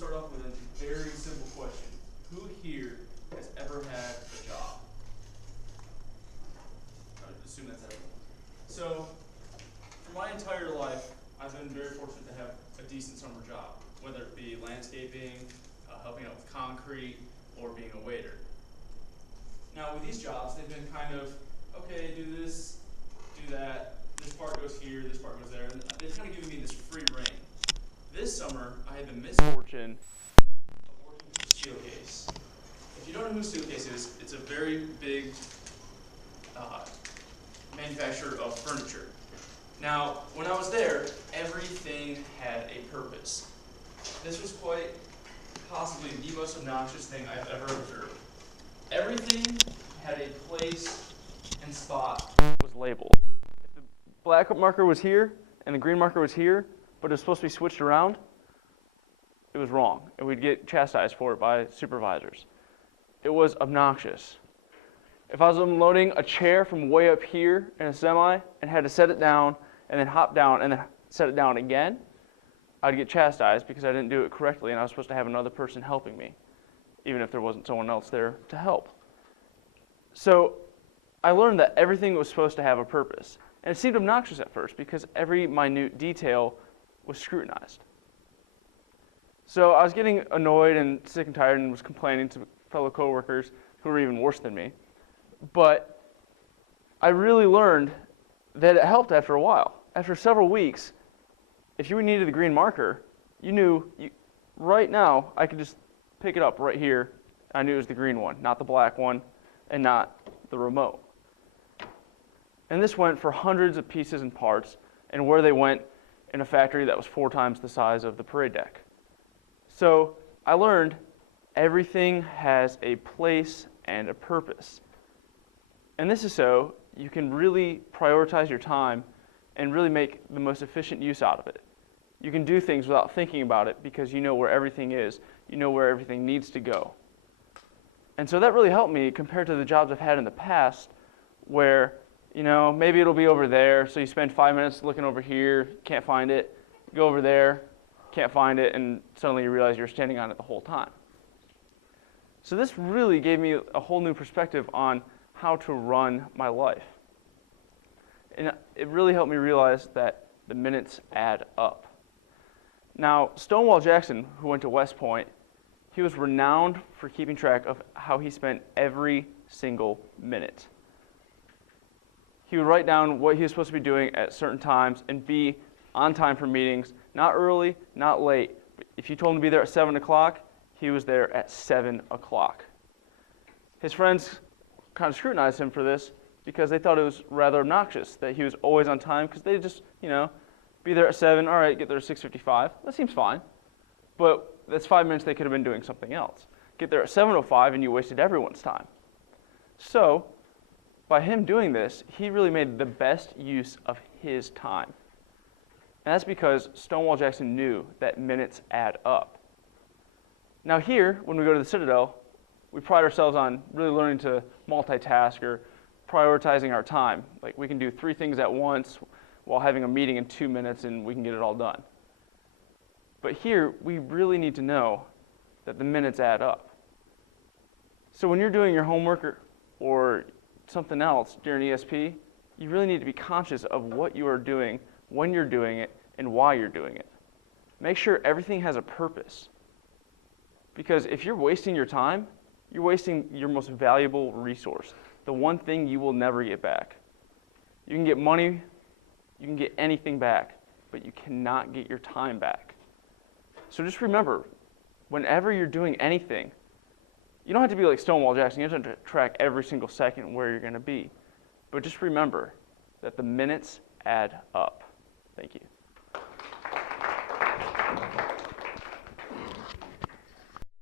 start off with a very simple question. Who here has ever had a job? I would assume that's everyone. So, for my entire life, I've been very fortunate to have a decent summer job, whether it be landscaping, helping out with concrete, or being a waiter. Now, with these jobs, they've been kind of, okay, do this, do that, this part goes here, this part goes there, and they've kind of given me this free reign. This summer, I had the misfortune of working for Steelcase. If you don't know who Steelcase is, it's a very big manufacturer of furniture. Now, when I was there, everything had a purpose. This was quite possibly the most obnoxious thing I've ever observed. Everything had a place and spot was labeled. If the black marker was here and the green marker was here, but it was supposed to be switched around, it was wrong, and we'd get chastised for it by supervisors. It was obnoxious. If I was unloading a chair from way up here in a semi and had to set it down and then hop down and then set it down again, I'd get chastised because I didn't do it correctly and I was supposed to have another person helping me, even if there wasn't someone else there to help. So I learned that everything was supposed to have a purpose. And it seemed obnoxious at first because every minute detail was scrutinized. So I was getting annoyed and sick and tired and was complaining to fellow coworkers who were even worse than me. But I really learned that it helped after a while. After several weeks, if you needed the green marker, you knew right now I could just pick it up right here. I knew it was the green one, not the black one, and not the remote. And this went for hundreds of pieces and parts, and where they went in a factory that was 4 times the size of the parade deck. So I learned everything has a place and a purpose. And this is so you can really prioritize your time and really make the most efficient use out of it. You can do things without thinking about it because you know where everything is, you know where everything needs to go. And so that really helped me compared to the jobs I've had in the past where, maybe it'll be over there, so you spend 5 minutes looking over here, can't find it, go over there, can't find it, and suddenly you realize you're standing on it the whole time. So this really gave me a whole new perspective on how to run my life. And it really helped me realize that the minutes add up. Now, Stonewall Jackson, who went to West Point, he was renowned for keeping track of how he spent every single minute. He would write down what he was supposed to be doing at certain times and be on time for meetings, not early, not late. If you told him to be there at 7 o'clock, he was there at 7 o'clock. His friends kind of scrutinized him for this because they thought it was rather obnoxious that he was always on time because they just, be there at 7, all right, get there at 6:55. That seems fine. But that's 5 minutes they could have been doing something else. Get there at 7:05 and you wasted everyone's time. So, by him doing this, he really made the best use of his time. And that's because Stonewall Jackson knew that minutes add up. Now here, when we go to the Citadel, we pride ourselves on really learning to multitask or prioritizing our time. Like we can do 3 things at once while having a meeting in 2 minutes and we can get it all done. But here, we really need to know that the minutes add up. So when you're doing your homework or something else during ESP, you really need to be conscious of what you are doing, when you're doing it, and why you're doing it. Make sure everything has a purpose. Because if you're wasting your time, you're wasting your most valuable resource, the one thing you will never get back. You can get money, you can get anything back, but you cannot get your time back. So just remember, whenever you're doing anything, you don't have to be like Stonewall Jackson. You don't have to track every single second where you're going to be. But just remember that the minutes add up. Thank you.